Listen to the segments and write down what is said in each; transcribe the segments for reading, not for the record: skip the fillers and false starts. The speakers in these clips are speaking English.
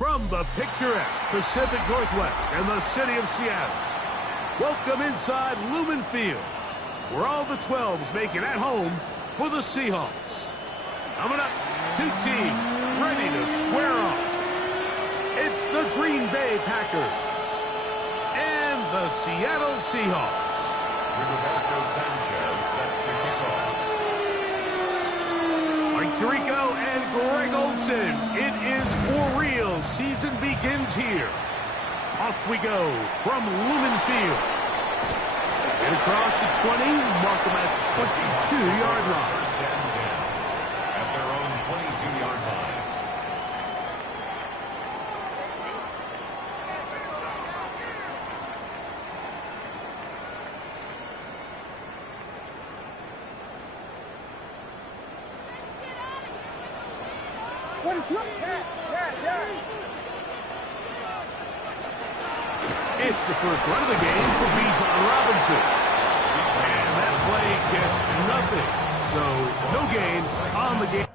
From the picturesque Pacific Northwest and the city of Seattle, welcome inside Lumen Field, where all the 12s make it at home for the Seahawks. Coming up, two teams ready to square off. It's the Green Bay Packers and the Seattle Seahawks. Roberto Sanchez set to kick off. Mike Tirico and Greg Olsen. It is for real. Season begins here. Off we go from Lumen Field. And across the 20, mark them at the 22-yard line. First and 10 at their own 22-yard line. What is up? It's the first run of the game for Bijan Robinson. And that play gets nothing. So no gain on the game.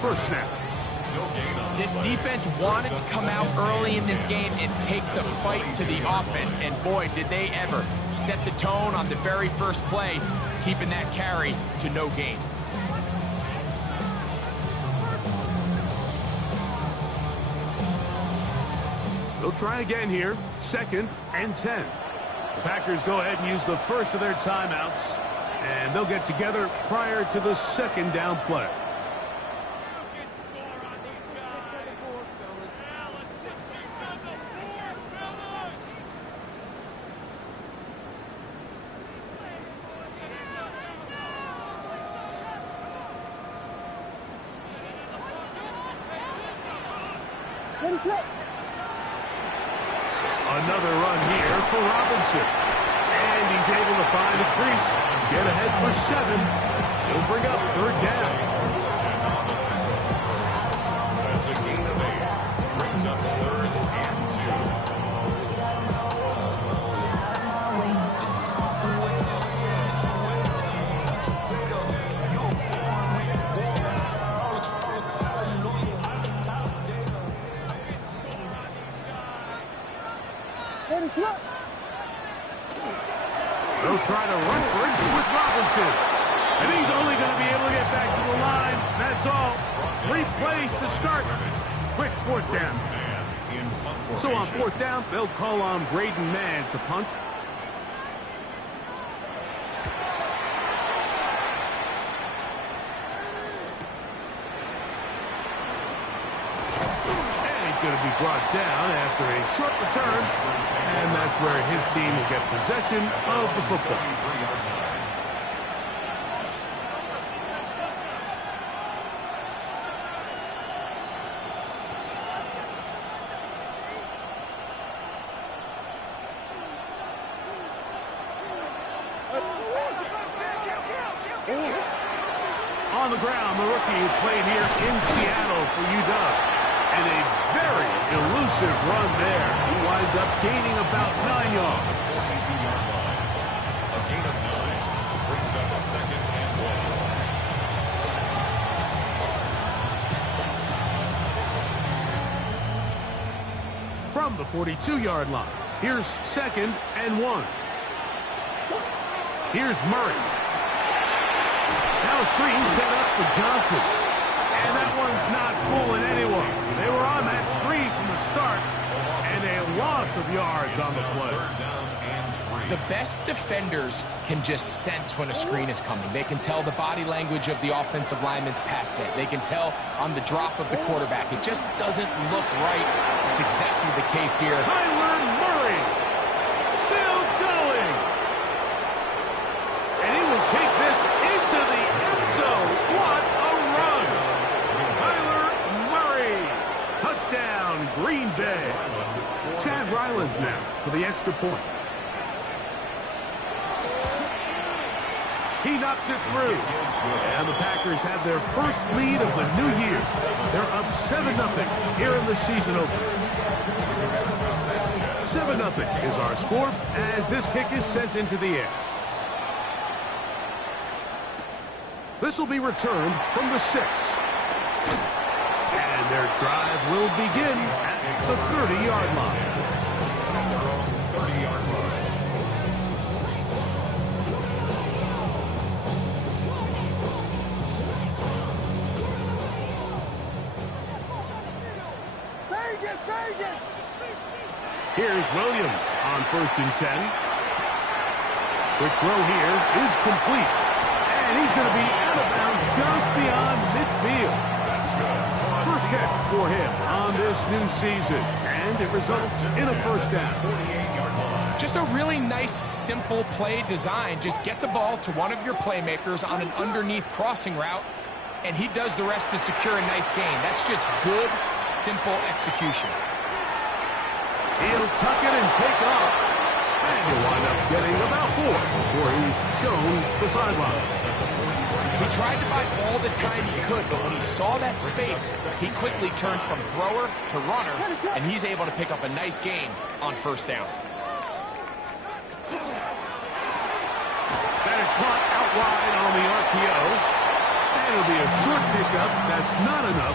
First snap. This defense wanted to come out early in this game and take the fight to the offense, and boy, did they ever. Set the tone on the very first play, keeping that carry to no gain. They'll try again here. 2nd and 10. The Packers go ahead and use the first of their timeouts, and they'll get together prior to the second down play. Another run here for Robinson. And he's able to find a crease. Get ahead for 7. He'll bring up 3rd down. That's a gain of 8. Brings up 3rd and 2. They'll try to run for it with Robinson. And he's only going to be able to get back to the line. That's all. 3 plays to start. Quick 4th down. So on 4th down, they'll call on Braden Mann to punt. Going to be brought down after a short return, and that's where his team will get possession of the football. On the ground, the rookie who played here in Seattle for UW. And a very elusive run there. He winds up gaining about 9 yards. 22-yard line. A gain of 9 brings up 2nd and 1. From the 42-yard line, here's 2nd and 1. Here's Murray. Now a screen set up for Johnson. And that one's not fooling anyone. They were on that screen from the start, and a loss of yards on the play. The best defenders can just sense when a screen is coming. They can tell the body language of the offensive lineman's pass set. They can tell on the drop of the quarterback. It just doesn't look right. It's exactly the case here. Kyler Murray still going. And he will take this into the end zone. What a run. Kyler Murray. Touchdown, Green Bay. Chad Ryland now for the extra point. He knocks it through. And the Packers have their first lead of the new year. They're up 7-0 here in the season opener. 7-0 is our score as this kick is sent into the air. This will be returned from the 6. And their drive will begin at the 30-yard line. Here's Williams on 1st and 10. Quick throw here is complete. And he's going to be out of bounds just beyond midfield. First catch for him on this new season. And it results in a first down. Just a really nice, simple play design. Just get the ball to one of your playmakers on an underneath crossing route, and he does the rest to secure a nice gain. That's just good, simple execution. He'll tuck it and take off. And he'll wind up getting about 4 before he's shown the sideline. He tried to buy all the time he could, but when he saw that space, he quickly turned from thrower to runner, and he's able to pick up a nice gain on first down. That is caught out wide on the RPO. And it'll be a short pickup. That's not enough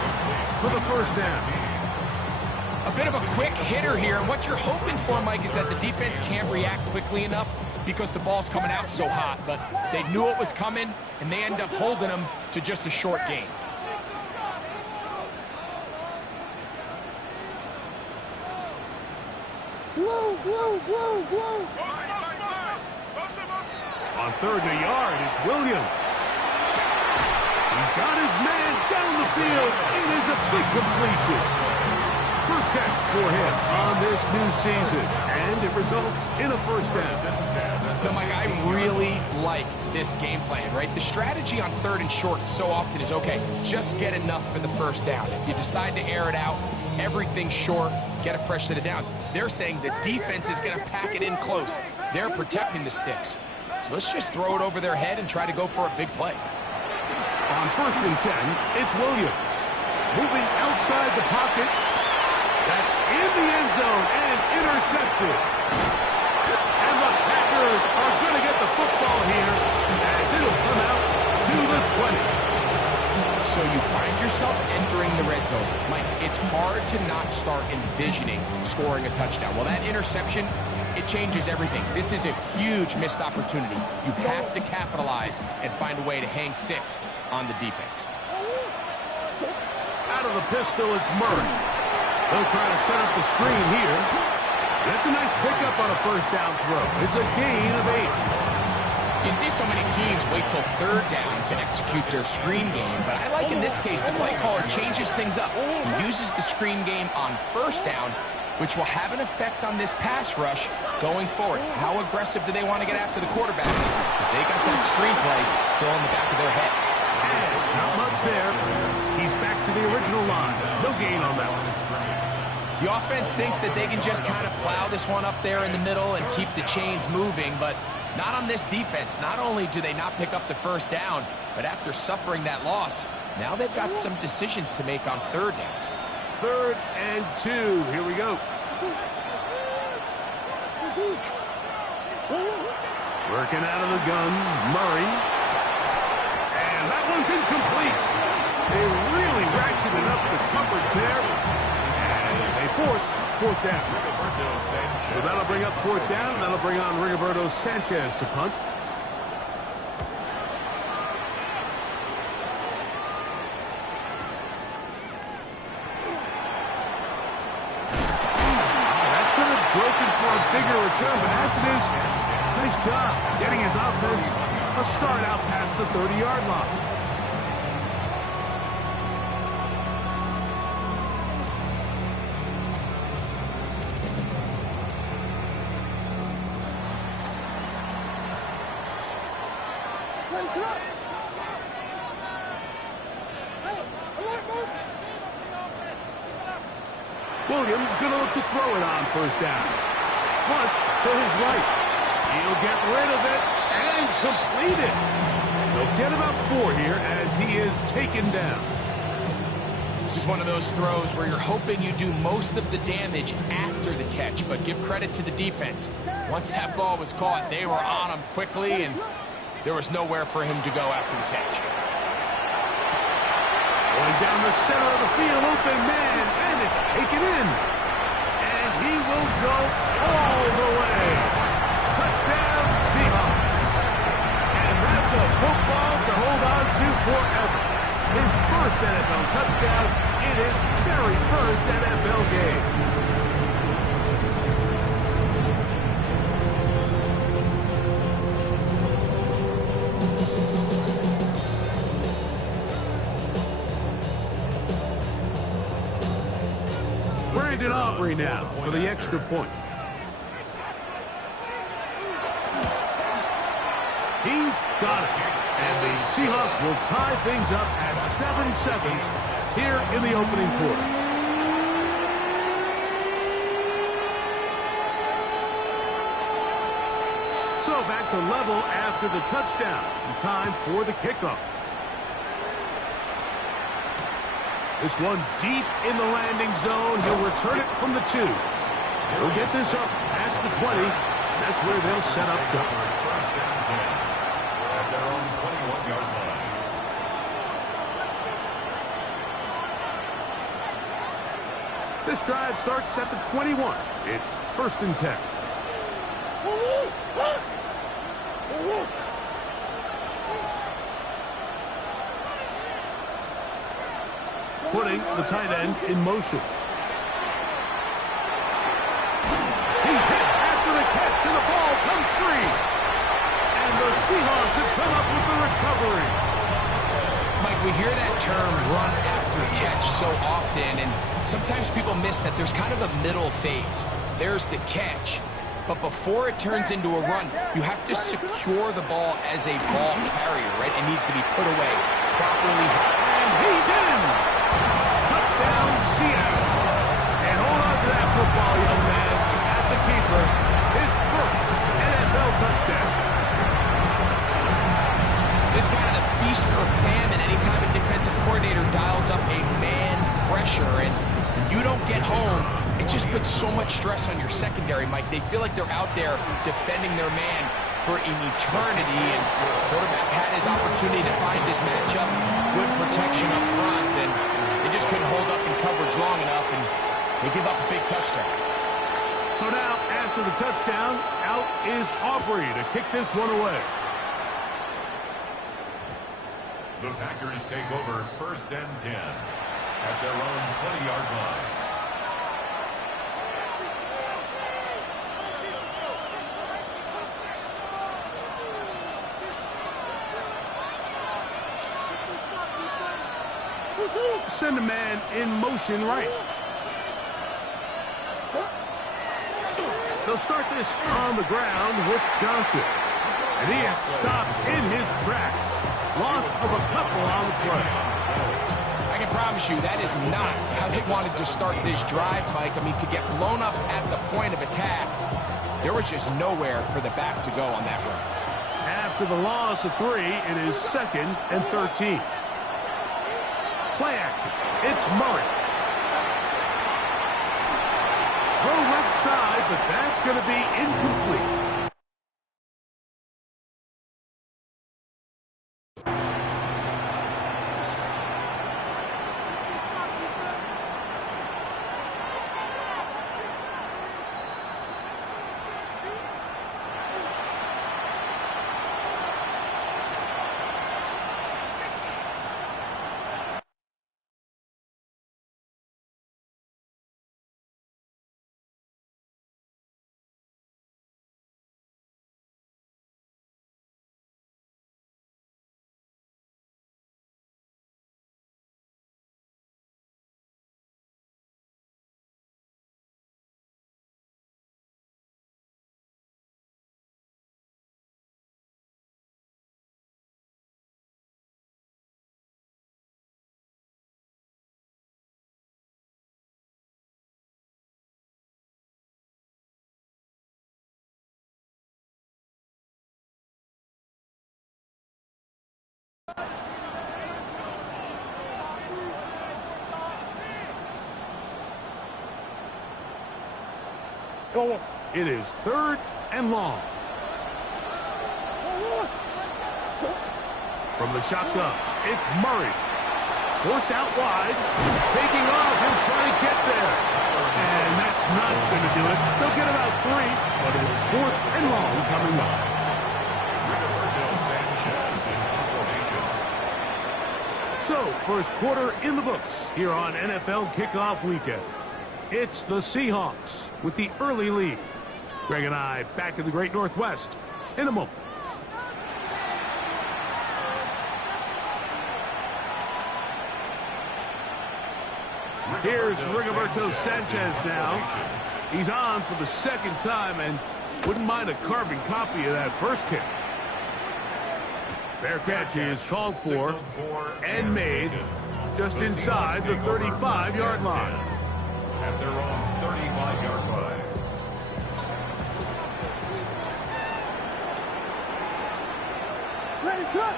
for the first down. A bit of a quick hitter here, and what you're hoping for, Mike, is that the defense can't react quickly enough because the ball's coming out so hot, but they knew it was coming, and they end up holding them to just a short gain. Blue, blue, blue, blue. On 3rd and a yard, it's Williams. He's got his man down the field. It is a big completion. First catch for him on this new season, and it results in a first down. No, Mike, I really like this game plan, right? The strategy on 3rd and short so often is, okay, just get enough for the first down. If you decide to air it out, everything short, get a fresh set of downs. They're saying the defense is going to pack it in close. They're protecting the sticks. So let's just throw it over their head and try to go for a big play. On 1st and 10, it's Williams. Moving outside the pocket. That's in the end zone and intercepted. And the Packers are going to get the football here as it'll come out to the 20. So you find yourself entering the red zone. Mike, it's hard to not start envisioning scoring a touchdown. Well, that interception, it changes everything. This is a huge missed opportunity. You have to capitalize and find a way to hang 6 on the defense. Out of the pistol, it's Murray. They'll try to set up the screen here. That's a nice pickup on a first down throw. It's a gain of 8. You see so many teams wait till 3rd down to execute their screen game, but I like in this case the play caller changes things up. He uses the screen game on 1st down, which will have an effect on this pass rush going forward. How aggressive do they want to get after the quarterback? Because they got that screen play still in the back of their head. And not much there. He's back to the original line. No gain on that one. The offense thinks that they can just kind of plow this one up there in the middle and keep the chains moving, but not on this defense. Not only do they not pick up the first down, but after suffering that loss, now they've got some decisions to make on 3rd down. 3rd and 2. Here we go. Working out of the gun, Murray. And that one's incomplete. They really ratcheted up the coverage there. They force 4th down. So that'll bring up 4th down, and that'll bring on Rigoberto Sanchez to punt. That could have broken for a bigger return, but as it is, nice job getting his offense a start out past the 30-yard line. Williams going to look to throw it on first down. Flush to his right. He'll get rid of it and complete it. They'll get about 4 here as he is taken down. This is one of those throws where you're hoping you do most of the damage after the catch, but give credit to the defense. Once that ball was caught, they were on him quickly, and there was nowhere for him to go after the catch. Going down the center of the field, open man, and it's taken in. And he will go all the way. Touchdown, Seahawks. And that's a football to hold on to forever. His first NFL touchdown in his very first NFL game. Brandon Aubrey now for the extra point. He's got it. And the Seahawks will tie things up at 7-7 here in the opening quarter. So back to level after the touchdown. Time for the kickoff. This one deep in the landing zone. He'll return it from the 2. He'll get this up past the 20. That's where they'll set up shop. First down 10 at their own 21-yard line. This drive starts at the 21. It's 1st and 10. Putting the tight end in motion. He's hit after the catch, and the ball comes free. And the Seahawks have come up with the recovery. Mike, we hear that term run after catch so often, and sometimes people miss that there's kind of a middle phase. There's the catch, but before it turns into a run, you have to secure the ball as a ball carrier, right? It needs to be put away properly. And he's in! Touchdown, Seattle. And hold on to that football, young man. That's a keeper. His first NFL touchdown. This kind of the feast or famine anytime a defensive coordinator dials up a man pressure, and you don't get home, it just puts so much stress on your secondary, Mike. They feel like they're out there defending their man for an eternity, and the quarterback had his opportunity to find his matchup. Good protection up front, and they just couldn't hold up in coverage long enough, and they give up a big touchdown. So now, after the touchdown, out is Aubrey to kick this one away. The Packers take over 1st and 10 at their own 20-yard line. Send a man in motion right. They'll start this on the ground with Johnson. And he is stopped in his tracks. Loss of a couple on the play. I can promise you that is not how they wanted to start this drive, Mike. I mean, to get blown up at the point of attack, there was just nowhere for the back to go on that run. After the loss of 3, it is 2nd and 13. Play action. It's Murray. Throw left side, but that's going to be incomplete. It is 3rd and long. From the shotgun, it's Murray. Forced out wide. Taking off. He'll try to get there. And that's not going to do it. They'll get about 3, but it's 4th and long coming up. So, first quarter in the books here on NFL Kickoff Weekend. It's the Seahawks with the early lead. Greg and I back in the Great Northwest in a moment. Here's Rigoberto Sanchez now. He's on for the 2nd time and wouldn't mind a carbon copy of that first kick. Fair catch is called for and made just inside the 35-yard line. At their own 35-yard line. Ready, set.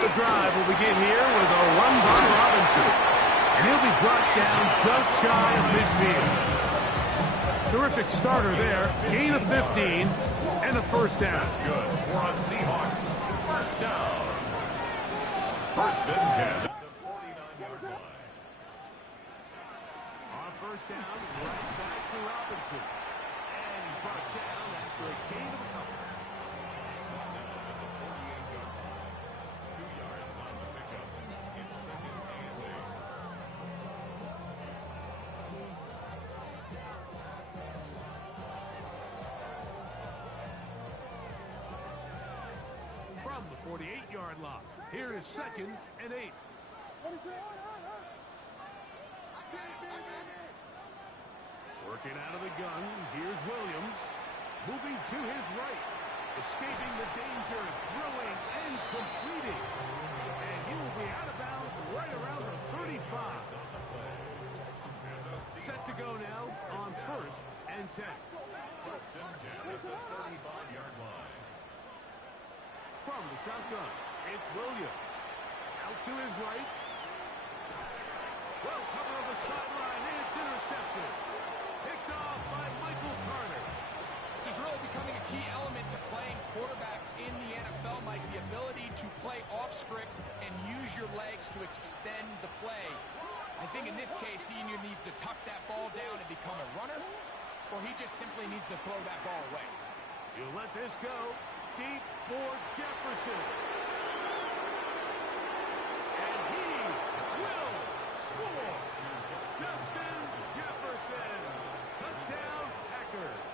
The drive will begin here with a run by Robinson. And he'll be brought down just shy of midfield. Terrific starter there. Gain of 15 and a first down. That's good for a Seahawks. First down. 1st and 10. At the 49-yard line. On first down, right back to Robinson. And he's brought down after a gain of a couple. From the 48-yard line, here is 2nd and 8. Working out of the gun, here's Williams. Moving to his right. Escaping the danger, throwing and completing. And he will be out of bounds right around the 35. Set to go now on 1st and 10. 1st and 10 at the 35-yard line. From the shotgun, it's Williams. Out to his right. Well, cover of the sideline, and it's intercepted. Picked off by Michael Carter. This is really becoming a key element to playing quarterback in the NFL, Mike. The ability to play off script and use your legs to extend the play. I think in this case, he either needs to tuck that ball down and become a runner, or he just simply needs to throw that ball away. You let this go. Deep for Jefferson. And he will score. Justin Jefferson. Touchdown, Packers.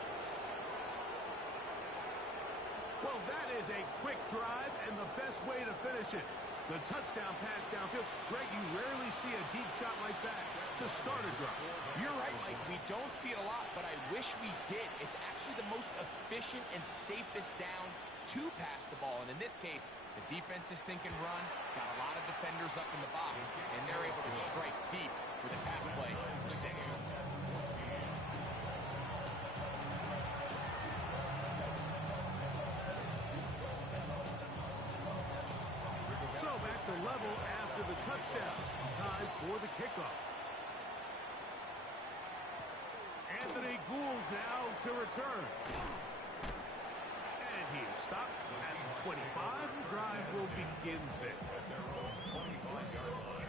Well, that is a quick drive and the best way to finish it. The touchdown pass downfield. Greg, you rarely see a deep shot like that to start a drive. You're right, Mike. We don't see it a lot, but I wish we did. It's actually the most efficient and safest down to pass the ball. And in this case, the defense is thinking run, got a lot of defenders up in the box, and they're able to strike deep with a pass play for 6. So back to level after the touchdown. Time for the kickoff. Anthony Gould now to return. And he is stopped at 25. The drive will begin there. At their own 25-yard line.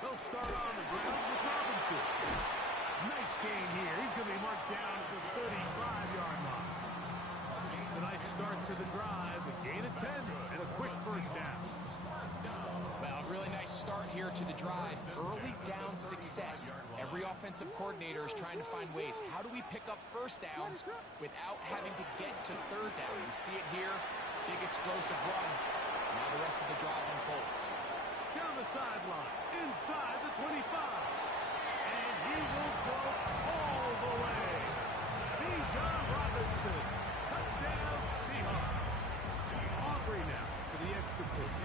They'll start on the ground with Robinson. Nice gain here. He's going to be marked down at the 35-yard line. It's a nice start to the drive. A gain of 10 and a quick first down. Well, really nice start here to the drive. Early down success. Every offensive coordinator is trying to find ways. How do we pick up first downs without having to get to third down? We see it here. Big explosive run. Now the rest of the drive unfolds. Down the sideline, inside the 25. And he will go all the way. Bijan Robinson, touchdown Seahawks. Aubrey now for the extra point.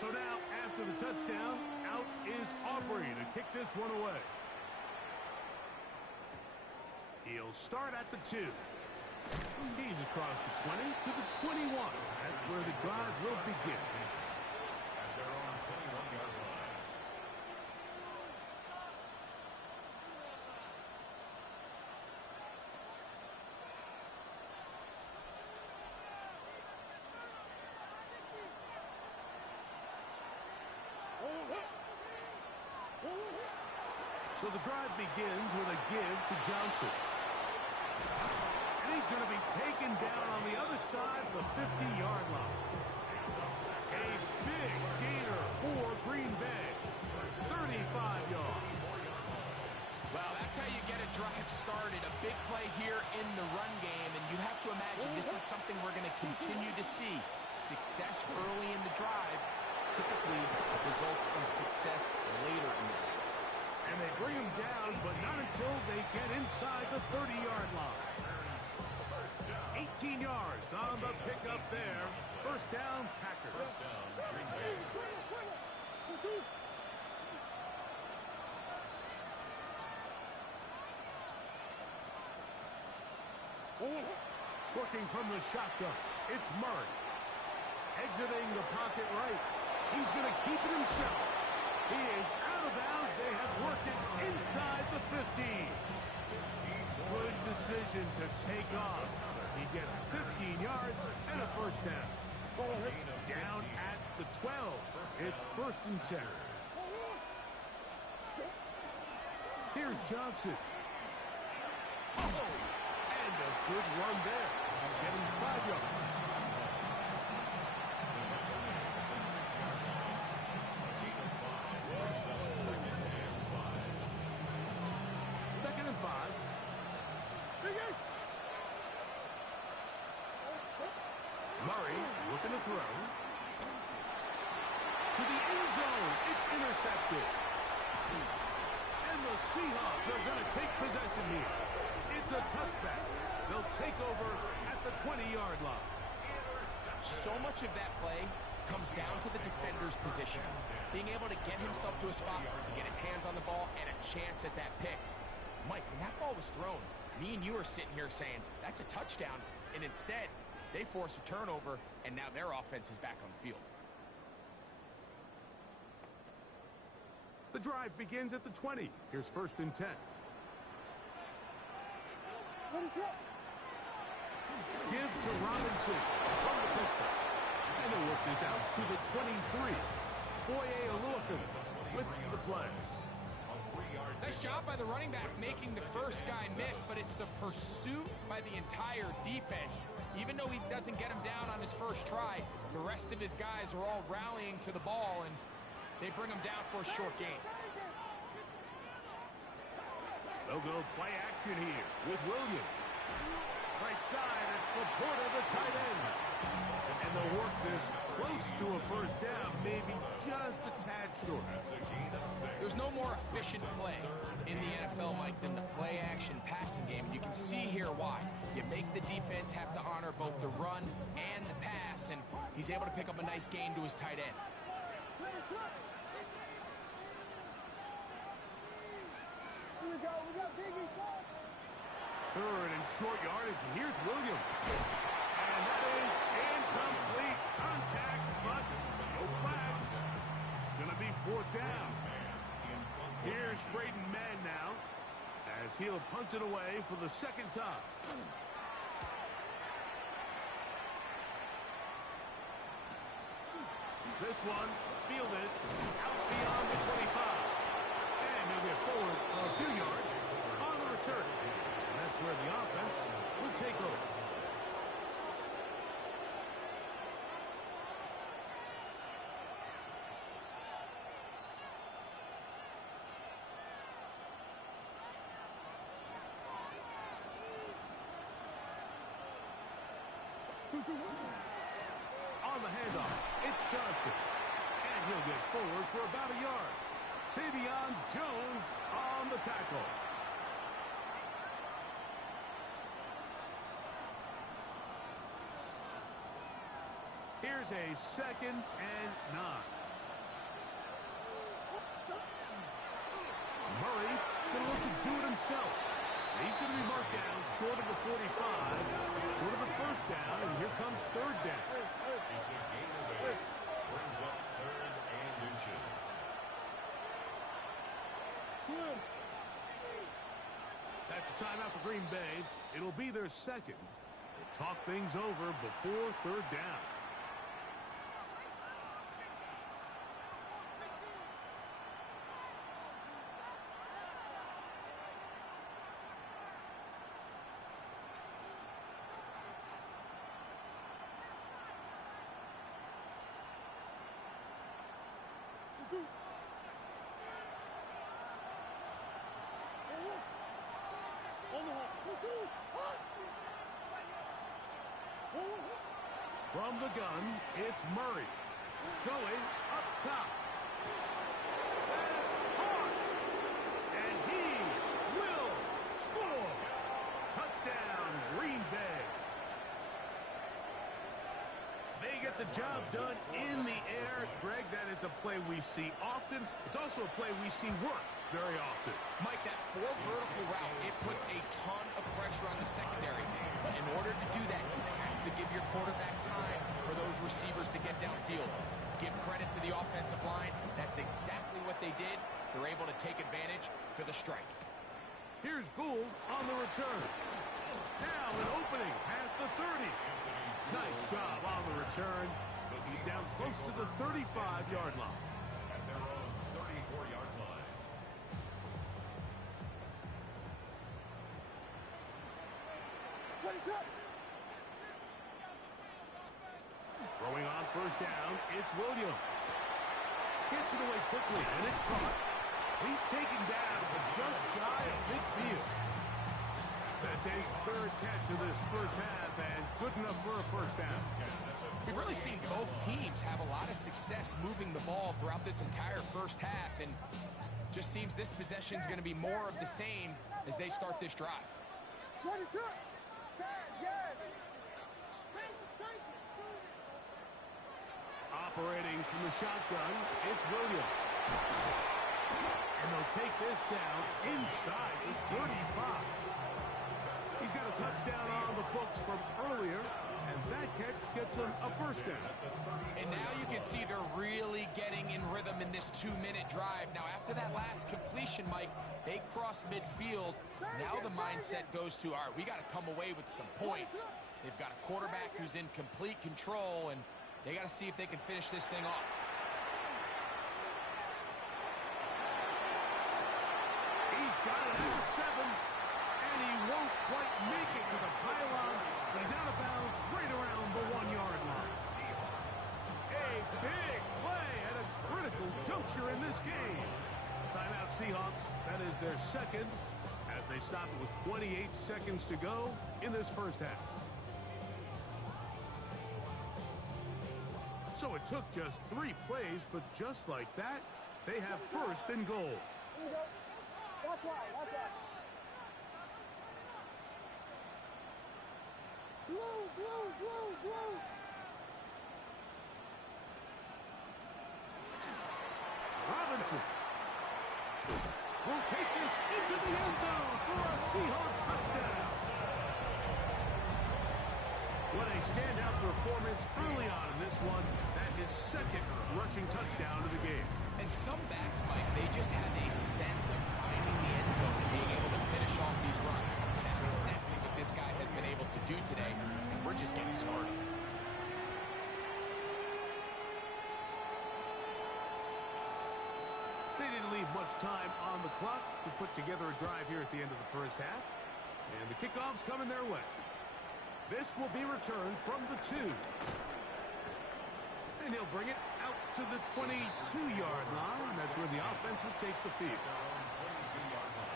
So now, after the touchdown, out is Aubrey to kick this one away. He'll start at the 2. He's across the 20 to the 21. That's where the drive will begin. And they're on the 21-yard line. So the drive begins with a give to Johnson. And he's going to be taken down on the other side of the 50-yard line. A big gainer for Green Bay. 35 yards. Well, that's how you get a drive started. A big play here in the run game, and you have to imagine this is something we're going to continue to see. Success early in the drive typically results in success later in the drive. And they bring him down, but not until they get inside the 30-yard line. 18 yards on the pickup there. First down, Packers. First down, Green Bay. Working from the shotgun, it's Murray. Exiting the pocket right. He's going to keep it himself. He is out of bounds. They have worked it inside the 50. Good decision to take off. He gets 15 yards and a first down. Down at the 12. It's first and 10. Here's Johnson. Oh, and a good run there. Getting 5 yards. Second and 5. Murray looking to throw. To the end zone. It's intercepted. And the Seahawks are going to take possession here. It's a touchback. They'll take over at the 20-yard line. So much of that play comes down to the defender's position. Being able to get himself to a spot, to get his hands on the ball, and a chance at that pick. Mike, when that ball was thrown, me and you are sitting here saying, that's a touchdown. And instead, they force a turnover, and now their offense is back on the field. The drive begins at the 20. Here's first and 10. What is that? Give to Robinson from the pistol. And they'll work this out to the 23. Foye Oluokun with the play. Nice job by the running back making the first guy miss, but it's the pursuit by the entire defense. Even though he doesn't get him down on his first try, the rest of his guys are all rallying to the ball, and they bring him down for a short gain. They'll go play action here with Williams. Right side, it's Laporta, the tight end. And they'll work this close to a first down, maybe just a tad short. There's no more efficient play in the NFL, Mike, than the play-action passing game. And you can see here why. You make the defense have to honor both the run and the pass, and he's able to pick up a nice gain to his tight end. Here we go. We got Biggie. Third and short yardage, and here's Williams. And that is incomplete contact, but no flags. It's going to be fourth down. Here's Braden Mann now, as he'll punt it away for the second time. This one fielded out beyond the 25. And he'll get forward a few yards on the return. And that's where the offense will take over. On the handoff, it's Johnson. And he'll get forward for about a yard. Savion Jones on the tackle. Here's a 2nd and 9. Murray going to look to do it himself. He's going to be marked down short of the 45, short of the first down, and here comes third down. It's a gain of 8. Brings up 3rd and inches. Swim. That's a timeout for Green Bay. It'll be their second. They'll talk things over before third down. From the gun, it's Murray. Going up top. That's hard. And he will score. Touchdown, Green Bay. They get the job done in the air. Greg, that is a play we see often. It's also a play we see work very often. Mike, that 4 vertical route, it puts a ton of pressure on the secondary. But in order to do that, you have to give your quarterback time for those receivers to get downfield. Give credit to the offensive line. That's exactly what they did. They're able to take advantage for the strike. Here's Gould on the return. Now an opening past the 30. Nice job on the return. He's down close to the 35-yard line. At their own 34-yard line. What is up? Throwing on first down, it's Williams. Gets it away quickly, and it's caught. He's taken down, but just shy of midfield. That's his 3rd catch of this first half, and good enough for a first down. We've really seen both teams have a lot of success moving the ball throughout this entire first half, and just seems this possession is going to be more of the same as they start this drive. What is up? Yes. Operating from the shotgun, it's Williams. And they'll take this down inside the 35. He's got a touchdown on the books from earlier, and that catch gets him a first down. And now you can see they're really getting in rhythm in this 2-minute drive. Now, after that last completion, Mike, they cross midfield. Now the mindset goes to, all right, we got to come away with some points. They've got a quarterback who's in complete control, and they got to see if they can finish this thing off. He's got it at the 7. And he won't quite make it to the pylon. He's out of bounds right around the 1-yard line. A big play at a critical juncture in this game. Timeout Seahawks. That is their second as they stop it with 28 seconds to go in this first half. So it took just 3 plays, but just like that, they have first and goal. Here we go. Watch out. Watch out. Blue. Robinson will take this into the end zone for a Seahawk touchdown. What a standout performance early on in this one. That is 2nd rushing touchdown of the game. And some backs, Mike, they just have a sense of finding the end zone and being able to finish off these runs. That's exactly what this guy has been able to do today, and we're just getting started. They didn't leave much time on the clock to put together a drive here at the end of the first half, and the kickoff's coming their way. This will be returned from the 2. And he'll bring it out to the 22-yard line. That's where the offense will take the field. 22-yard line.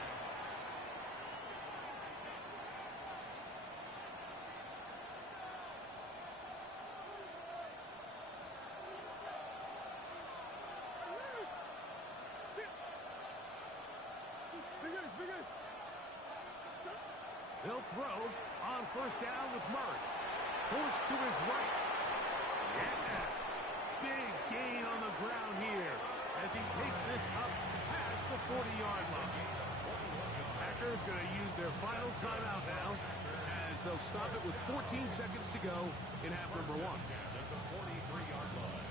They'll throw on first down with Murray. Forced to his right. Yeah. Big gain on the ground here as he takes this up past the 40-yard line. timeout now, as they'll stop it with 14 seconds to go in half number 1. At the 43-yard line.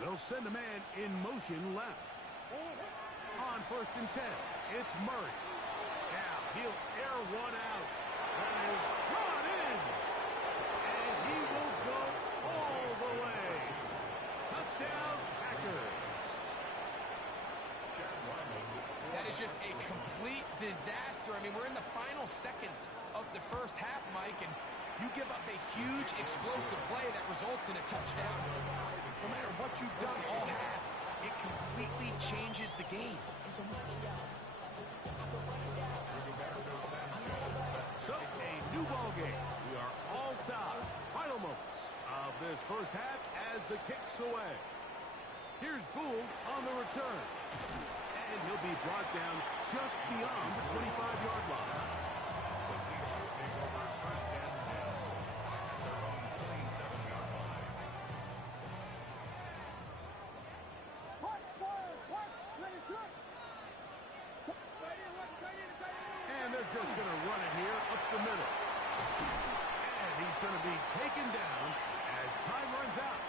They'll send a man in motion left. On 1st and 10, it's Murray. Now he'll air one out. That is brought in. And he will go all the way. Touchdown, Packers. That is just a complete disaster. I mean, we're in the final seconds of the first half, Mike, and you give up a huge explosive play that results in a touchdown. No matter what you've done all half, it completely changes the game. So, a new ball game. We are all tied. Final moments of this first half as the kick's away. Here's Gould on the return. And he'll be brought down just beyond the 25-yard line. The Seahawks take over 1st and 10 at their own 27-yard line. Punch, players, punch. Ready, shoot. And they're just going to run it here up the middle. And he's going to be taken down as time runs out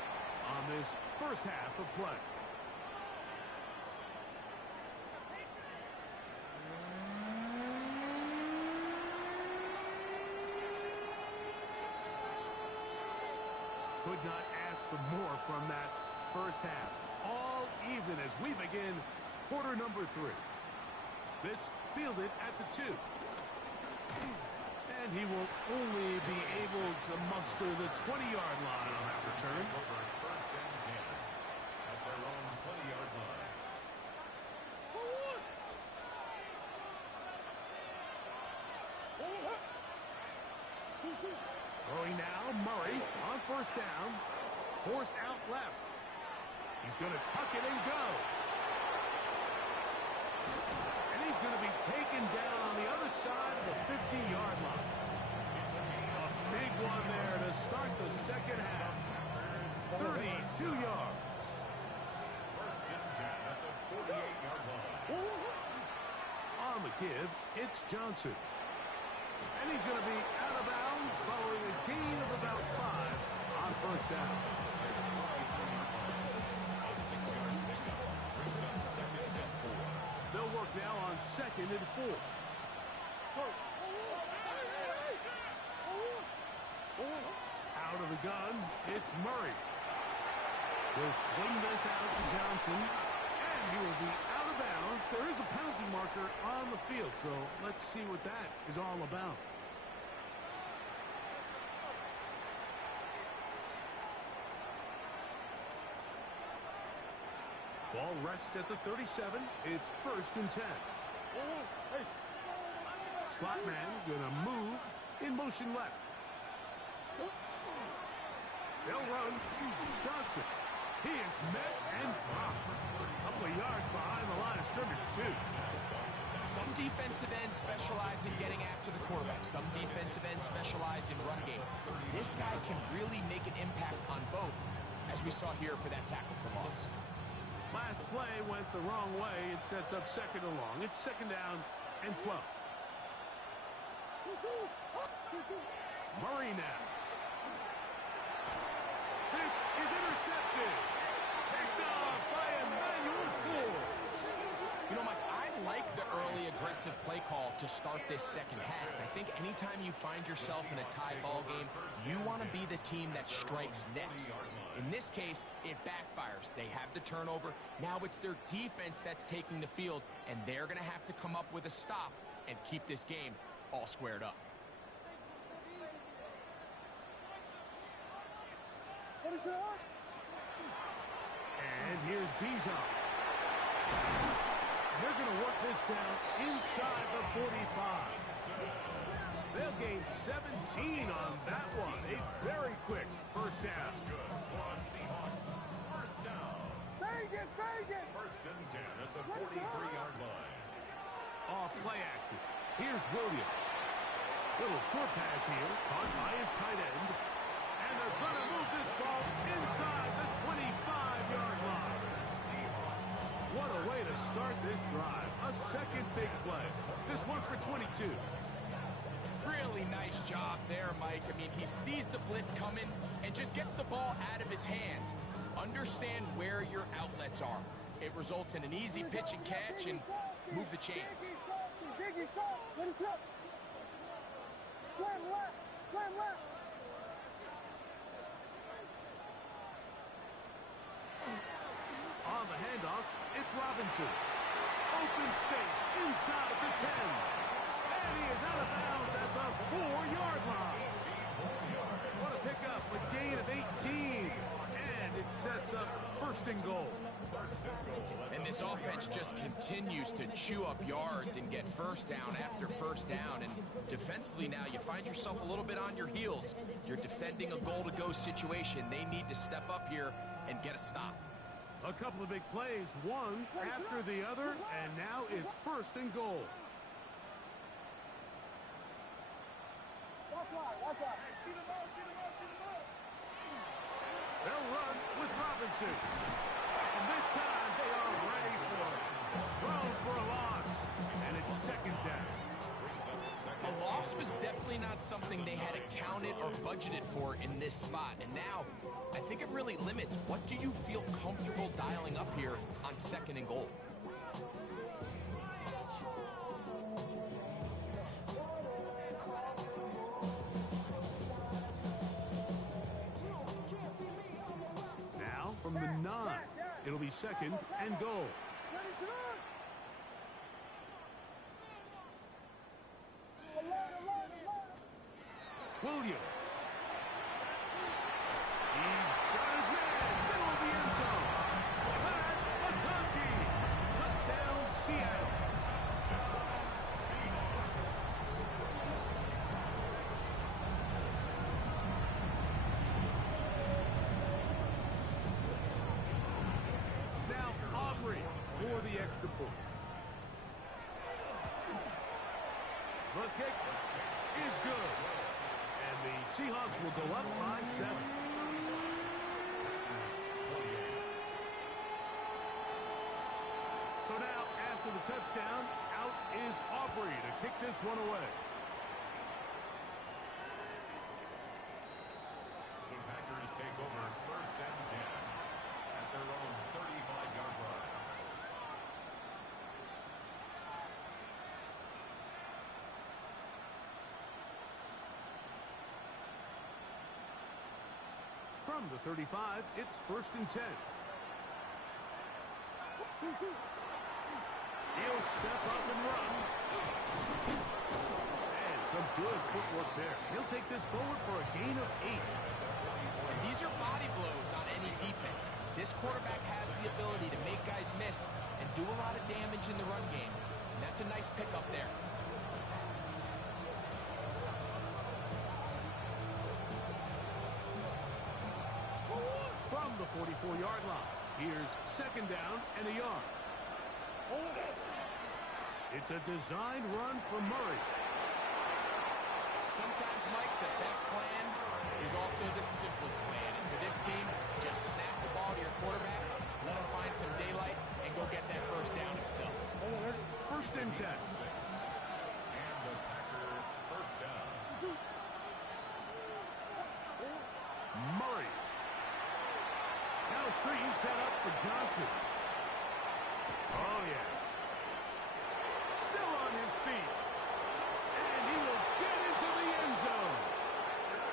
on this first half of play. Could not ask for more from that first half. All even as we begin quarter number 3. This fielded at the 2. And he will only be able to muster the 20-yard line on that return. Over 1st and 10 at their own 20-yard line. Throwing now, Murray on 1st down. Forced out left. He's going to tuck it and go. And he's going to be taken down on the other side of the 50-yard line. A big one there to start the second half. 32 yards. 1st and 10 at the 48-yard line. On the give, it's Johnson. And he's going to be out of bounds following a gain of about 5 on 1st down. A 6-yard pickup brings up 2nd and 4. They'll work now on 2nd and 4. Out of the gun, it's Murray. He'll swing this out to Johnson, and he will be out of bounds. There is a penalty marker on the field, so let's see what that is all about. Ball rests at the 37. It's 1st and 10. Slot man gonna move in motion left. They'll run. Johnson. He is met and dropped. A couple of yards behind the line of scrimmage, too. Some defensive ends specialize in getting after the quarterback. Some defensive ends specialize in run game. This guy can really make an impact on both, as we saw here for that tackle for loss. Last play went the wrong way. It sets up 2nd and long. It's 2nd down and 12. Murray now. This is intercepted. Picked off by Emmanuel Ford. You know, Mike, I like the early aggressive play call to start this second half. I think anytime you find yourself in a tie ball game, you want to be the team that strikes next. In this case, it backfires. They have the turnover. Now it's their defense that's taking the field, and they're going to have to come up with a stop and keep this game all squared up. What is that? And here's Bijan. They're going to work this down inside the 45. They'll gain 17 on that one. A very quick 1st down. Good for Seahawks. 1st down. Vegas, Vegas! 1st and 10 at the 43-yard line. Off play action. Here's Williams. Little short pass here, caught by his tight end. And they're going to move this ball inside the 25-yard line. What a way to start this drive. A second big play. This one for 22. Really nice job there, Mike. I mean, he sees the blitz coming and just gets the ball out of his hands. Understand where your outlets are. It results in an easy pitch and catch and move the chains. Biggie, what is up? Slam left, slam left. On the handoff, it's Robinson. Open space inside the 10. And he is out of bounds at the 4-yard line. What a pickup, a gain of 18. And it sets up first and goal. And this offense just continues to chew up yards and get first down after first down. And defensively now, you find yourself a little bit on your heels. You're defending a goal-to-go situation. They need to step up here and get a stop. A couple of big plays, one after the other, and now it's first and goal. Watch out. They'll run with Robinson. And this time they are ready for it. Thrown for a loss. And it's second down. A loss was definitely not something they had accounted or budgeted for in this spot. And now, I think it really limits what do you feel comfortable dialing up here on second and goal. Now from the 9, it'll be second and goal. Williams. He's got his man, middle of the end zone. Back, McConkey. Touchdown, Seattle. Now Aubrey for the extra point. The kick is good. And the Seahawks will go up by 7. So now, after the touchdown, out is Aubrey to kick this one away. The Packers take over first and 10 at their own 35-yard line. From the 35, it's first and 10. He'll step up and run. And some good footwork there. He'll take this forward for a gain of 8. And these are body blows on any defense. This quarterback has the ability to make guys miss and do a lot of damage in the run game. And that's a nice pickup there. From the 44-yard line, here's second down and a yard. It's a designed run for Murray. Sometimes, Mike, the best plan is also the simplest plan. And for this team, just snap the ball to your quarterback, let him find some daylight, and go get that first down himself. First and 10. And the Packer first down. Murray. Now a screen set up for Johnson. Oh, yeah. Still on his feet. And he will get into the end zone.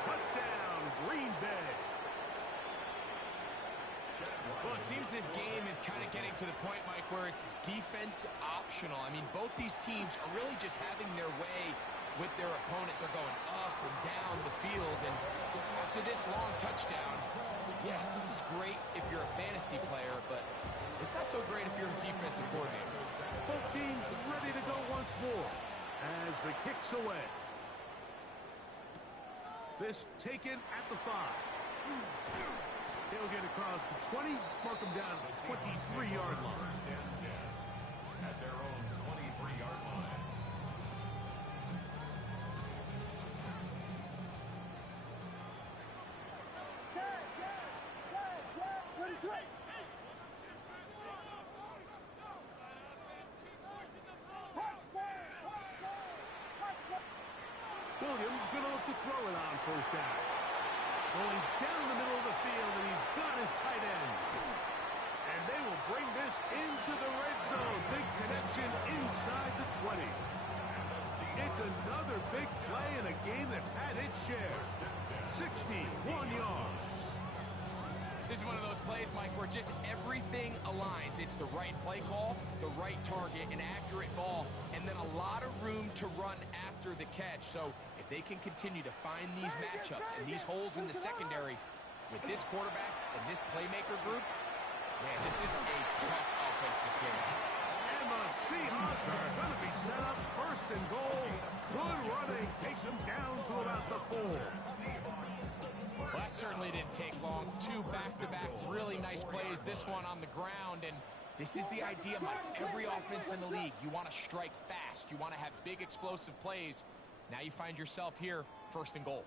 Touchdown, Green Bay. Well, it seems this game is kind of getting to the point, Mike, where it's defense optional. I mean, both these teams are really just having their way with their opponent. They're going up and down the field. And after this long touchdown, yes, this is great if you're a fantasy player, but it's not so great if you're a defensive coordinator. Both teams ready to go once more as the kick's away. This taken at the 5. He'll get across the 20, mark him down at the 23-yard line. First and 10 at their own 23-yard line. Who's going to look to throw it on first down? Going down the middle of the field, and he's got his tight end. And they will bring this into the red zone. Big connection inside the 20. It's another big play in a game that's had its share. 61 yards. This is one of those plays, Mike, where just everything aligns. It's the right play call, the right target, an accurate ball, and then a lot of room to run after the catch. So if they can continue to find these matchups and these holes in the secondary with this quarterback and this playmaker group, man, this is a tough offense to swing on. And the Seahawks are going to be set up first and goal. Good running takes them down to about the 4. Well, that certainly didn't take long. Two back-to-back really nice plays, this one on the ground. And this is the idea, Mike. Every offense in the league, you want to strike fast. You want to have big explosive plays. Now you find yourself here, first and goal.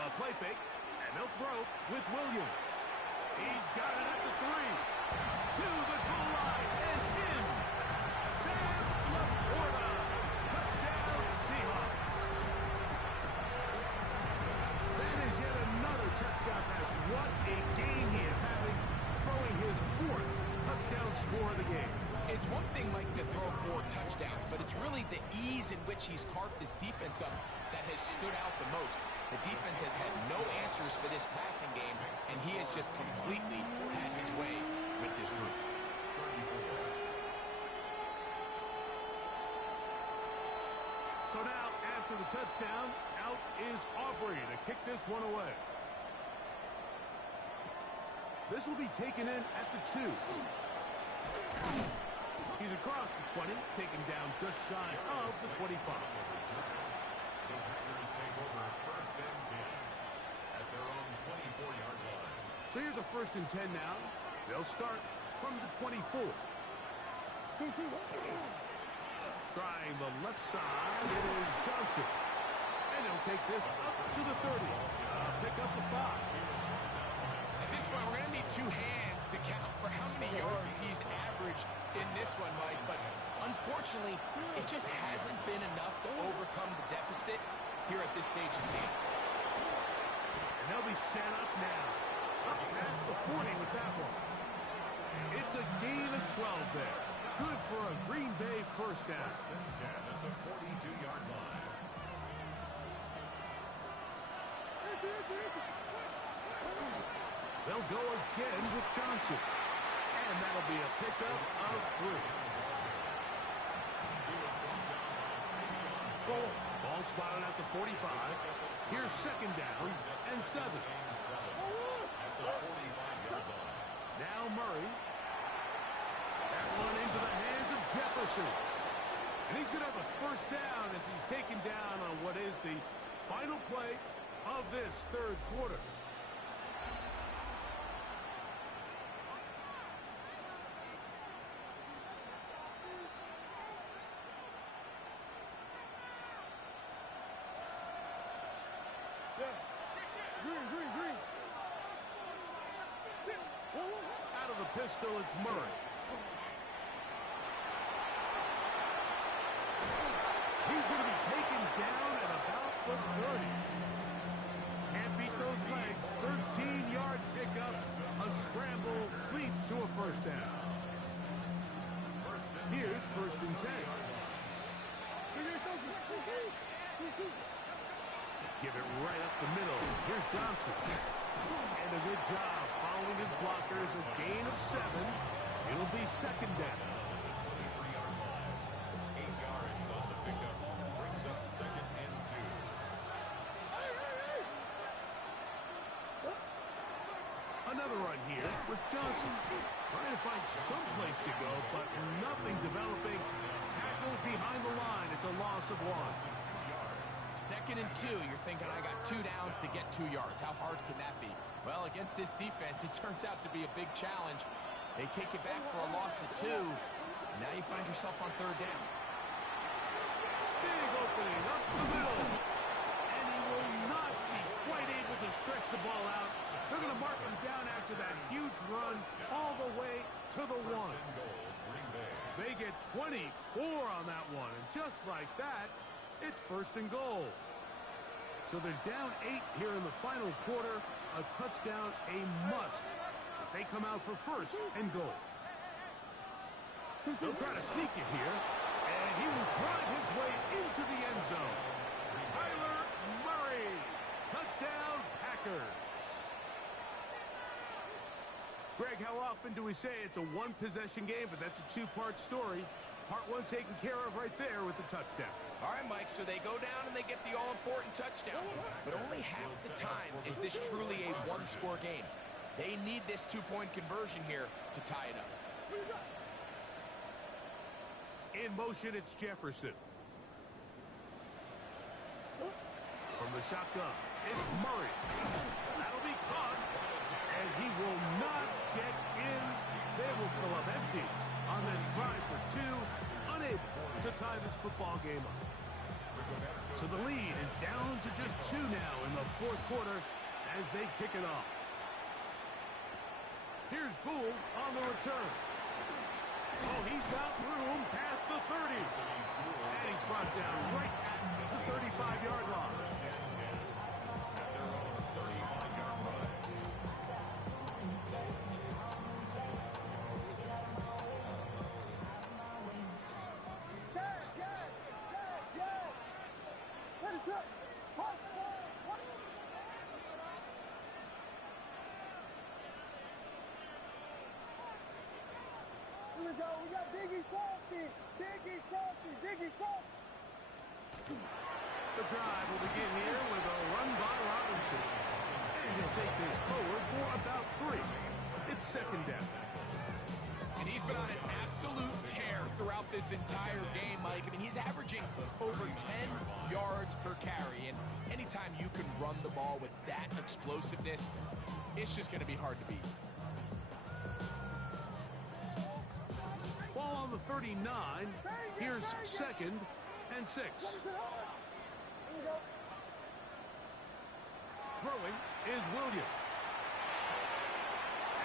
A play fake, and they'll throw with Williams. He's got it at the 3. To the goal line and in. Sam Laporta. Touchdown Seahawks. That is yet another touchdown pass. What a game he is having, throwing his 4th touchdown score of the game. It's one thing, Mike, to throw 4 touchdowns, but it's really the ease in which he's carved this defense up that has stood out the most. The defense has had no answers for this passing game, and he has just completely had his way with this group. So now, after the touchdown, out is Aubrey to kick this one away. This will be taken in at the 2. He's across the 20, taken down just shy of the 25. The Packers take over first and 10 at their own 24-yard line. So here's a first and 10 now. They'll start from the 24. Trying the left side, it is Johnson. And he'll take this up to the 30. Pick up the 5. At this point, we're going to need 2 hands to count for how many yards he's averaged in this one, Mike. But unfortunately, it just hasn't been enough to overcome the deficit here at this stage of the game. And they'll be set up now. Up past the 40 with that one. It's a gain of 12 there. Good for a Green Bay first down. First and 10 at the 42-yard line. They'll go again with Johnson. And that'll be a pickup of 3. Ball spotted at the 45. Here's second down and 7. At the 45-yard line. Now Murray. That one into the hands of Jefferson. And he's going to have a first down as he's taken down on what is the final play of this third quarter. Green. Out of the pistol, it's Murray. He's going to be taken down at about the 30. Can't beat those legs. 13-yard pickup. A scramble leads to a first down. Here's first and 10. Give it right up the middle. Here's Johnson. And a good job following his blockers. A gain of 7. It'll be second down. 23-yard line. 8 yards on the pickup. Brings up second and 2. Another run here with Johnson. Trying to find some place to go, but nothing developing. Tackled behind the line. It's a loss of 1. Second and 2, you're thinking, I got 2 downs to get 2 yards. How hard can that be? Well, against this defense, it turns out to be a big challenge. They take it back for a loss of 2. And now you find yourself on third down. Big opening up the middle. And he will not be quite able to stretch the ball out. They're going to mark him down after that huge run all the way to the 1. They get 24 on that one. And just like that, It's first and goal. So they're down 8 here in the final quarter. A touchdown, a must, as they come out for first and goal. They'll try to sneak it here, and he will drive his way into the end zone. Kyler Murray, touchdown Packers. Greg, how often do we say it's a one-possession game, but that's a two-part story? Part one taken care of right there with the touchdown. All right, Mike, so they go down and they get the all-important touchdown. But only half the time is this truly a one-score game. They need this two-point conversion here to tie it up. In motion, it's Jefferson. From the shotgun, it's Murray. That'll be caught, and he will not get in. They will pull up empty on this try for 2, unable to tie this football game up. So the lead is down to just 2 now in the fourth quarter as they kick it off. Here's Gould on the return. Oh, he's got room past the 30. And he's brought down right at the 35-yard line. Here we go. We got Biggie Frosty. Biggie Frosty. Biggie Frosty. The drive will begin here with a run by Robinson. And he'll take this forward for about 3. It's second down. And he's been on an absolute tear throughout this entire game, Mike. I mean, he's averaging over 10 yards per carry. And anytime you can run the ball with that explosiveness, it's just going to be hard to beat. Ball on the 39. Here's second and 6. Throwing is Williams.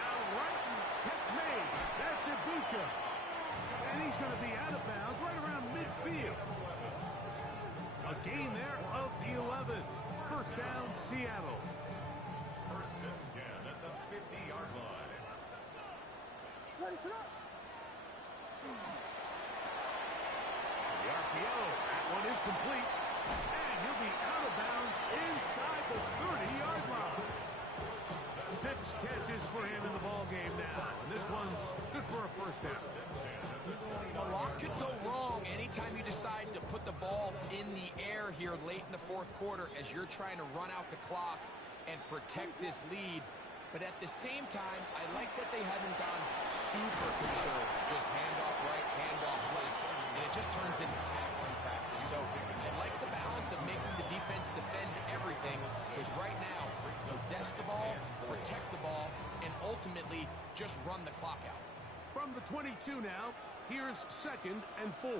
Out right, catch made. That's Ibuka. And he's going to be out of bounds right around midfield. A gain there of the 11. First down, Seattle. First and 10 at the 50-yard line. Ready to go. The RPO, that one is complete. And he'll be out of bounds inside the 30-yard line. 6 catches for him in the ball game now. And this one's good for a first down. A lot could go wrong anytime you decide to put the ball in the air here late in the fourth quarter as you're trying to run out the clock and protect this lead. But at the same time, I like that they haven't gone super conservative. Just handoff right, handoff left. And it just turns into tackling practice. So I like the balance of making the defense defend everything. Because right now, possess the ball, protect the ball, and ultimately just run the clock out. From the 22 now, here's second and 4.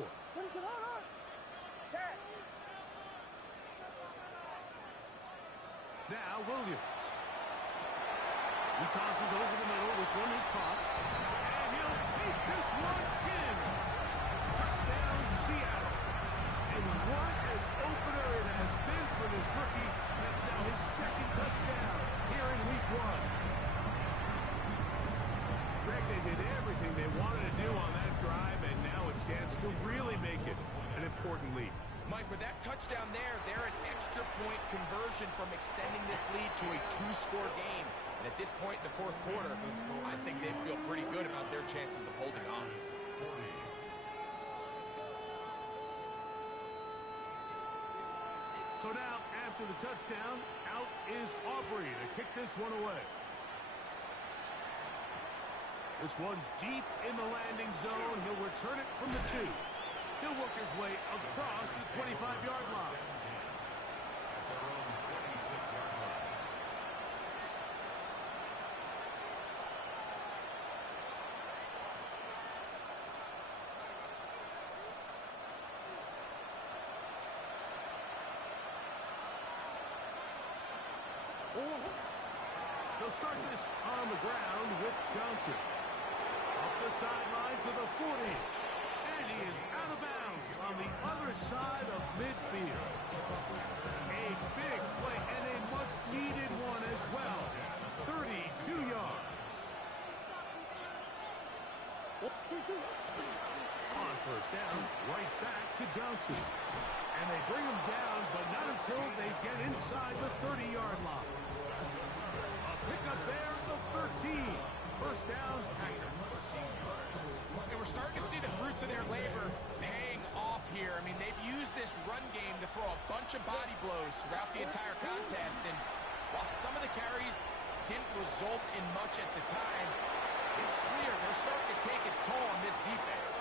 Now Williams. He tosses over the middle. This one is caught. And he'll take this one in. Touchdown, Seattle. And what an opener it has been for this rookie. That's now his second touchdown here in week 1. Greg, they did everything they wanted to do on that drive, and now a chance to really make it an important lead. Mike, with that touchdown there, they're an extra point conversion from extending this lead to a 2-score game. And at this point in the fourth quarter, I think they feel pretty good about their chances of holding on. So now, after the touchdown, out is Aubrey to kick this one away. This one deep in the landing zone. He'll return it from the 2. He'll work his way across the 25-yard line. They'll start this on the ground with Johnson. Up the sideline to the 40. And he is out of bounds Browns on the other side of midfield. A big play and a much-needed one as well. 32 yards. On first down, right back to Johnson. And they bring him down, but not until they get inside the 30-yard line. A pickup there of 13. First down, Packers. And we're starting to see the fruits of their labor paying off here. I mean, they've used this run game to throw a bunch of body blows throughout the entire contest. And while some of the carries didn't result in much at the time, it's clear they're starting to take its toll on this defense.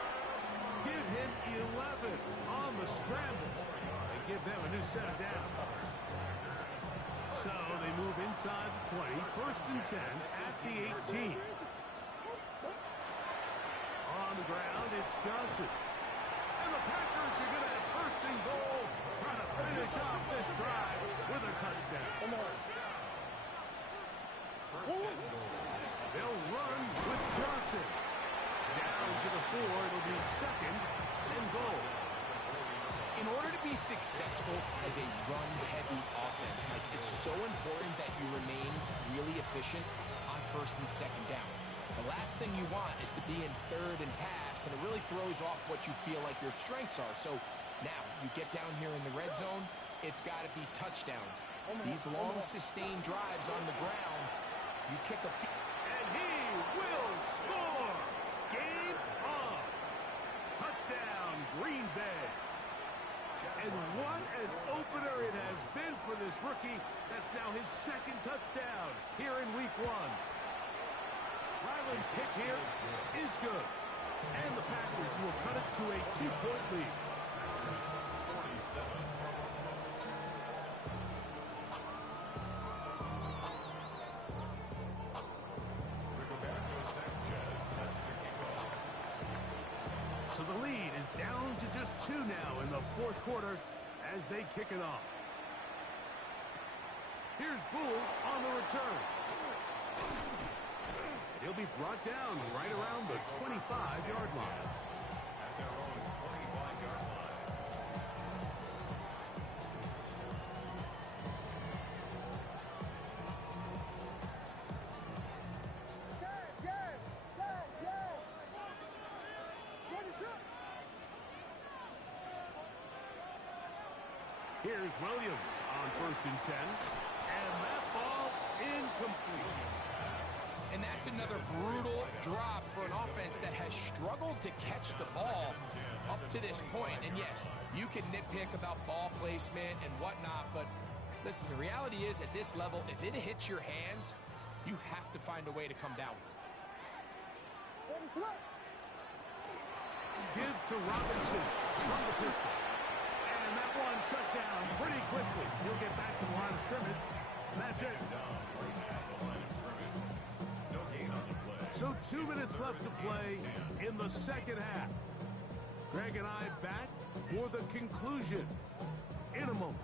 Give him 11 on the scramble. They give them a new set of downs. So they move inside the 20, first and 10 at the 18. On the ground, it's Johnson. And the Packers are going to have first and goal, trying to finish off this drive with a touchdown. They'll run with Johnson. Down to the 4, it'll be second and goal. In order to be successful as a run-heavy offense, Mike, it's so important that you remain really efficient on first and second down. The last thing you want is to be in third and pass, and it really throws off what you feel like your strengths are. So now you get down here in the red zone, it's got to be touchdowns. These long, sustained drives on the ground, you kick a few. And he will score! Game on! Touchdown, Green Bay! And what an opener it has been for this rookie. That's now his second touchdown here in week 1. Ryland's kick here is good. And the Packers will cut it to a 2-point lead. 47. So the lead is down to just 2 now in the fourth quarter as they kick it off. Here's Bull on the return. He'll be brought down right around the 25-yard line. At their own 25-yard line. Here's Williams on first and 10. And that ball incomplete. And that's another brutal drop for an offense that has struggled to catch the ball up to this point. And yes, you can nitpick about ball placement and whatnot, but listen, the reality is at this level, if it hits your hands, you have to find a way to come down with it. Give to Robinson from the pistol. And that one shut down pretty quickly. He'll get back to the line of scrimmage. And that's it. So 2 minutes left to play in the second half. Greg and I back for the conclusion in a moment.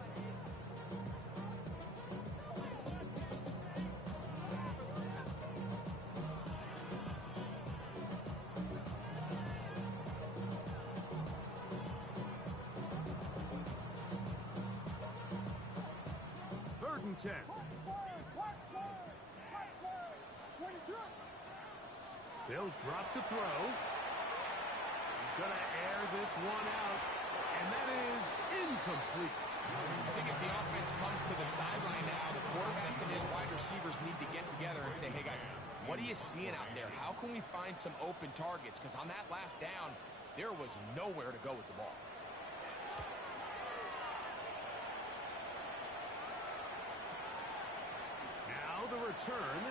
Third and 10. They'll drop to throw. He's going to air this one out, and that is incomplete. I think as the offense comes to the sideline now, the quarterback and his wide receivers need to get together and say, hey, guys, what are you seeing out there? How can we find some open targets? Because on that last down, there was nowhere to go with the ball. Now the return.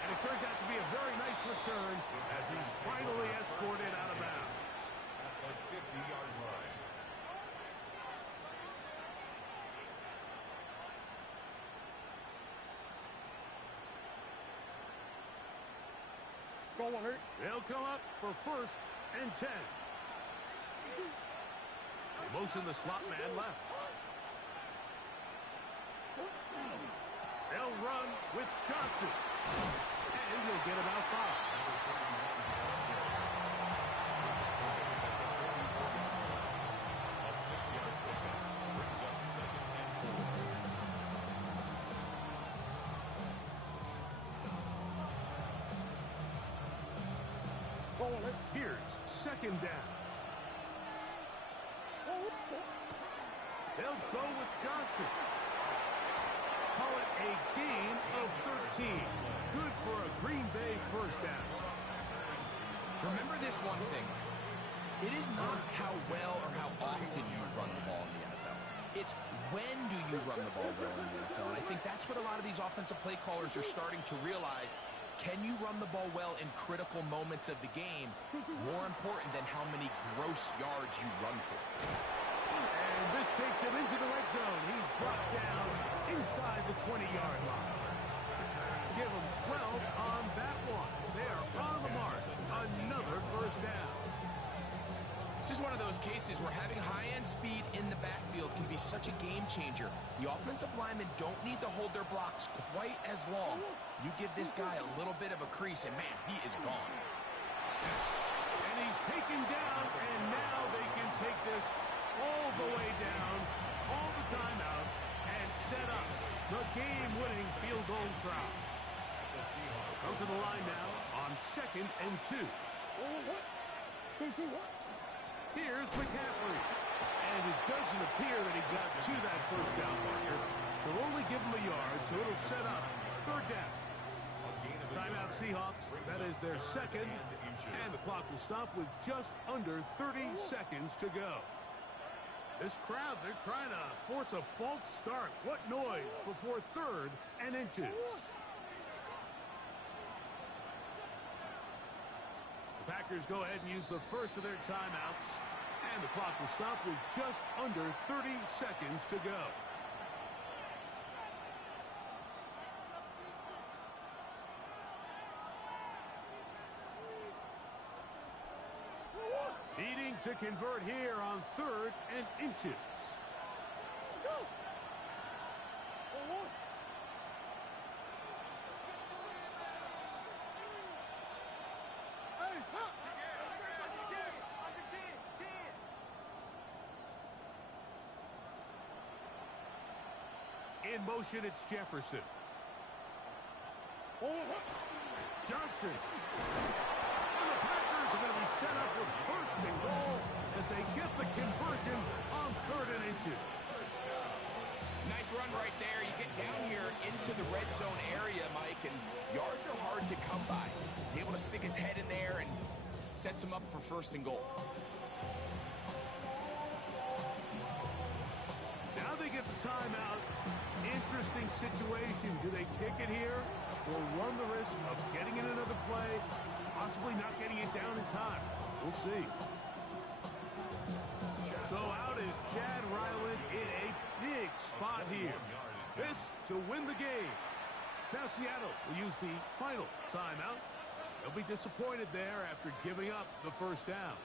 And it turns out to be a very nice return as he's finally escorted out of bounds. At the 50-yard line. They'll come up for first and 10. They motion the slot man left. They'll run with Johnson. And he'll get about 5. Here's second down. They'll go with Johnson. Call it a gain of 13. Good for a Green Bay first down. Remember this one thing. It is not how well or how often you run the ball in the NFL. It's when do you run the ball well in the NFL. And I think that's what a lot of these offensive play callers are starting to realize. Can you run the ball well in critical moments of the game? More important than how many gross yards you run for. And this takes him into the red zone. He's brought down inside the 20-yard line. Give him 12 on that one. They're on the mark. Another first down. This is one of those cases where having high-end speed in the backfield can be such a game changer. The offensive linemen don't need to hold their blocks quite as long. You give this guy a little bit of a crease, and man, he is gone. And he's taken down, and now they can take this all the way down, call the timeout, and set up the game-winning field goal try. Come to the line now on 2nd and 2. Here's McCaffrey. And it doesn't appear that he got to that first down marker. They'll only give him a yard, so it'll set up 3rd down. Timeout Seahawks. That is their second. And the clock will stop with just under 30 seconds to go. This crowd, they're trying to force a false start. What noise before 3rd and inches. The Packers go ahead and use the first of their timeouts. And the clock will stop with just under 30 seconds to go. Needing to convert here on 3rd and inches. In motion, it's Jefferson. Johnson. And the Packers are going to be set up with 1st and goal as they get the conversion on 3rd and inches. Nice run right there. You get down here into the red zone area, Mike, and yards are hard to come by. He's able to stick his head in there and sets him up for 1st and goal. Now they get the timeout. Interesting situation. Do they kick it here or run the risk of getting in another play, possibly not getting it down in time? We'll see. So out is Chad Ryland in a big spot here. This to win the game. Now Seattle will use the final timeout. They'll be disappointed there after giving up the 1st down.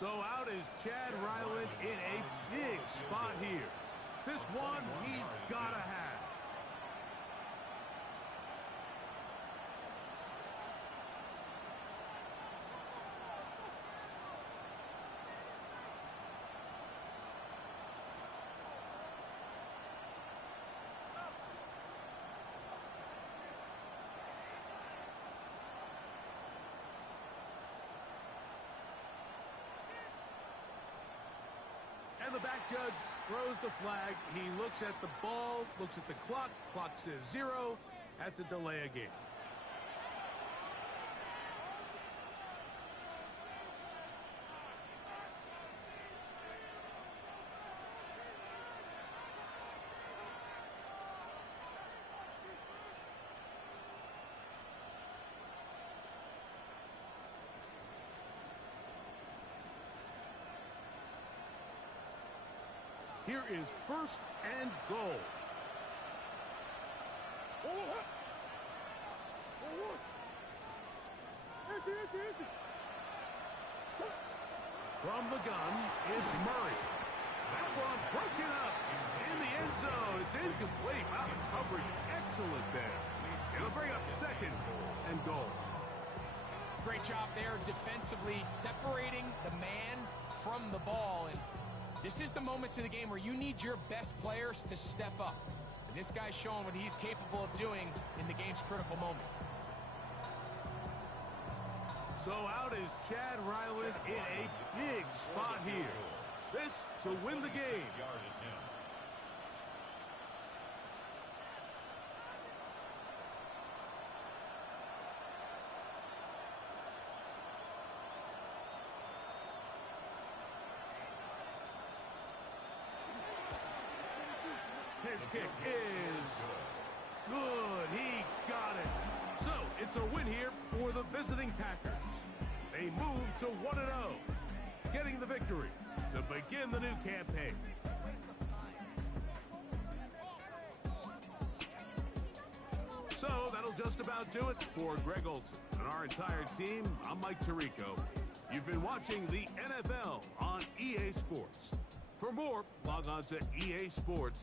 So out is Chad Ryland in a big spot here. This one he's got to have. And the back judge throws the flag. He looks at the ball, looks at the clock. Clock says 0. That's a delay of game. Here is 1st and goal. From the gun, it's Murray. That one broken up in the end zone. It's incomplete. Wow, the coverage excellent there. It'll bring up 2nd and goal. Great job there defensively, separating the man from the ball. And this is the moments of the game where you need your best players to step up. And this guy's showing what he's capable of doing in the game's critical moment. So out is Chad Ryland in a big spot here. This to win the game. His kick is good. He got it. So it's a win here for the visiting Packers. They move to 1-0, getting the victory to begin the new campaign. So that'll just about do it for Greg Olson and our entire team. I'm Mike Tirico. You've been watching the NFL on EA Sports. For more, log on to EA Sports.